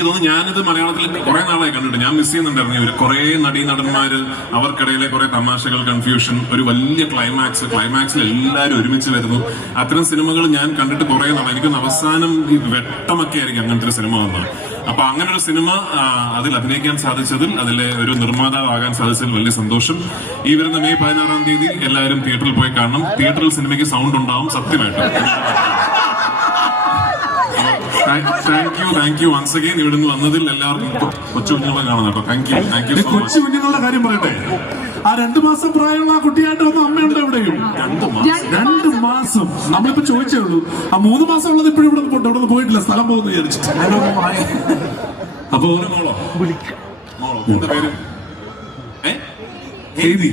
ഞാനിത് മലയാളത്തിൽ കുറെ നാളായി കണ്ടിട്ട് ഞാൻ മിസ് ചെയ്യുന്നുണ്ടായിരുന്നു. ഇവര് കുറെ നടീനടന്മാര്, അവർക്കിടയിലെ കുറെ തമാശകൾ, കൺഫ്യൂഷൻ, ഒരു വലിയ ക്ലൈമാക്സിൽ എല്ലാവരും ഒരുമിച്ച് വരുന്നു. അത്തരം സിനിമകൾ ഞാൻ കണ്ടിട്ട് കുറെ നാളായി. എനിക്കൊന്ന് അവസാനം ഈ വെട്ടമൊക്കെ ആയിരിക്കും അങ്ങനത്തെ ഒരു സിനിമ വന്നത്. അപ്പൊ അങ്ങനെ ഒരു സിനിമ അതിൽ അഭിനയിക്കാൻ സാധിച്ചതിൽ, അതിലെ ഒരു നിർമ്മാതാവാകാൻ സാധിച്ചതിൽ വലിയ സന്തോഷം. ഈ വരുന്ന മെയ് 16-ാം തീയതി എല്ലാവരും തിയേറ്ററിൽ പോയി കാണണം. തിയേറ്ററിൽ സിനിമയ്ക്ക് സൗണ്ട് ഉണ്ടാവും, സത്യമായിട്ട്. Thank you once again. ഇവിടെ നിന്ന് വന്നതിൽ എല്ലാവർക്കും കൊച്ചു കുഞ്ഞുങ്ങളെ കാണാം കേട്ടോ. Thank you. കൊച്ചു കുഞ്ഞുങ്ങളുടെ കാര്യം പറയട്ടെ. ആ 2 മാസം പ്രായമുള്ള ആ കുട്ടിയായിട്ട് വന്ന അമ്മയുണ്ട് എവിടെയും. 2 മാസം നമ്മളിപ്പോ ചോദിച്ചേ ഉള്ളൂ. ആ 3 മാസം ഉള്ളത് ഇപ്പോഴും ഇവിടെ പോയിട്ടില്ല, സ്ഥലം പോകുന്നു വിചാരിച്ചിട്ട്. അപ്പൊ മോളോ എന്താ പേര്? ഹെയ്തി.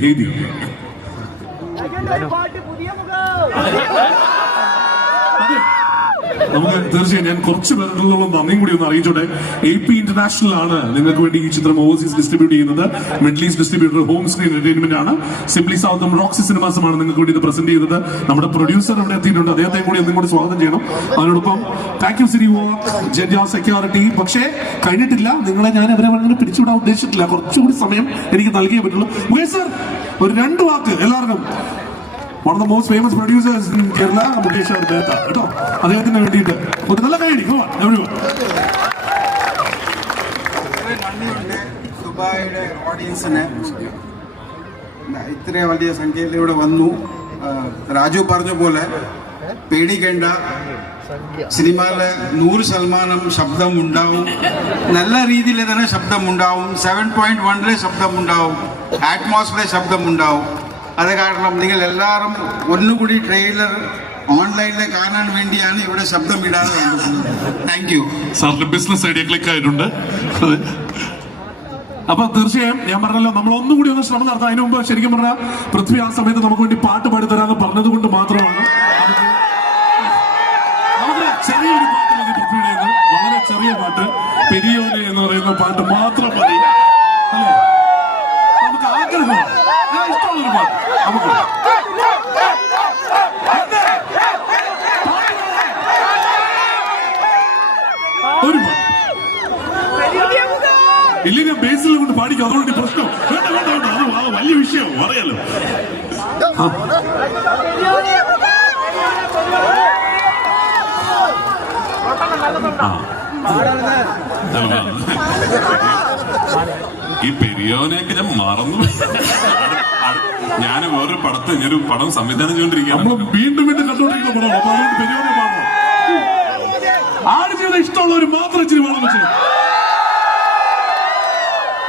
നമുക്ക് തീർച്ചയായും ഞാൻ കുറച്ച് പേരുടെ നന്ദിയും കൂടി ഒന്ന് അറിയിച്ചോട്ടെ. AP ഇന്റർനാഷണൽ ആണ് നിങ്ങൾക്ക് വേണ്ടി ഈ ചിത്രം ഓവർസീസ് ഡിസ്ട്രിബ്യൂട്ട് ചെയ്യുന്നത്. Middle east distributor home screen entertainment ആണ്. സിംപ്ലി സൗത്തും റോക്സി സിനിമാസുമാണ് നിങ്ങൾക്ക് വേണ്ടി ഇത് പ്രസന്റ് ചെയ്തത്. നമ്മുടെ പ്രൊഡ്യൂസർ ഇവിടെ എത്തിയിട്ടുണ്ട്, അദ്ദേഹത്തെ കൂടി ഒന്നും കൂടി സ്വാഗതം ചെയ്യണം. അതിനോടൊപ്പം താങ്ക് യു സിരി വോക്ക്, ജെൻജാ സെക്യൂരിറ്റി. പക്ഷേ കഴിഞ്ഞിട്ടില്ല, നിങ്ങളെ ഞാൻ അവരെ അങ്ങനെ പിരിച്ചുവിടാൻ ഉദ്ദേശിച്ചിട്ടില്ല. കുറച്ചുകൂടി സമയം എനിക്ക് നൽകിയേ പറ്റുള്ളൂ. മുകേഷ് സർ, ഒരു 2 വാക്ക് എല്ലാവർക്കും. One of the most famous producers in Kerala, Mukesh Mehta. കേട്ടോ, അദ്ദേഹത്തിന് വേണ്ടിയിട്ട് ഒരു നല്ല കൈ അടി. ദുബായിയുടെ ഓഡിയൻസിന് ഇത്ര വലിയ സംഖ്യയിൽ ഇവിടെ വന്നു. രാജു പറഞ്ഞ പോലെ പേടിക്കേണ്ട, സിനിമയിലെ 100% ശബ്ദം ഉണ്ടാവും. നല്ല രീതിയിൽ തന്നെ ശബ്ദം ഉണ്ടാവും. 7.1 ശബ്ദം ഉണ്ടാവും. ആറ്റ്മോസ്ഫിയർ ശബ്ദം ഉണ്ടാവും. അത് കാരണം നിങ്ങൾ എല്ലാവരും ഒന്നുകൂടി ട്രെയിലർ ഓൺലൈനിൽ കാണാൻ വേണ്ടിയാണ് ഇവിടെ ശബ്ദം ഇടാതെ വന്നത്. Thank you. സാറിന്റെ ബിസിനസ് ഐഡിയ ക്ലിക്ക് ആയിട്ടുണ്ട്. അപ്പൊ തീർച്ചയായും ഞാൻ പറഞ്ഞല്ലോ, നമ്മൾ ഒന്നും കൂടി ഒന്ന് ശ്രമം നടത്താം. അതിനു മുമ്പ് ശരിക്കും പറഞ്ഞാൽ പൃഥ്വി ആ സമയത്ത് നമുക്ക് വേണ്ടി പാട്ട് പാടിത്തരാന്ന് പറഞ്ഞത് കൊണ്ട് മാത്രമാണ് നമുക്ക് ചെറിയൊരു പാട്ട് മതി. പൃഥ്വിയുടെ വളരെ ചെറിയ പാട്ട്, പെരിയോനെ എന്ന് പറയുന്ന പാട്ട് മാത്രം മതി. അല്ലേ, നമുക്ക് ആഗ്രഹമാണ്, ഇഷ്ടമുള്ളൊരു പാട്ട് നമുക്ക് ഒരു പാട്ട് ഇല്ലെങ്കിൽ ബേസിൽ കൊണ്ട് പാടിക്കും. അതുകൊണ്ട് പ്രശ്നം വേണ്ട, അത് വലിയ വിഷയം പറയാലോ. ഈ പെരിയോനെയൊക്കെ ഞാൻ മറന്നു. ഞാൻ വേറൊരു പടം സംവിധാനം ചെയ്തോണ്ടിരിക്കുകയാണ്. നമ്മൾ വീണ്ടും കണ്ടുകൊണ്ടിരിക്കുന്ന പടമാണ്. അപ്പൊ അതുകൊണ്ട് പെരിയോനെ മാറണം. ആട് ചെയ്ത ഇഷ്ടമുള്ളവർ മാത്രം ഇച്ചിരി വേണം വെച്ചു.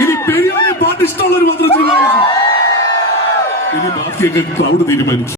ഇനി പെരിയോനെ പാട്ട് ഇഷ്ടമുള്ളവർ മാത്രം ഇച്ചിരി വേണം വെച്ചു. ഇനി ബാക്കിയൊക്കെ ക്രൗഡ് തീരുമാനിക്കും.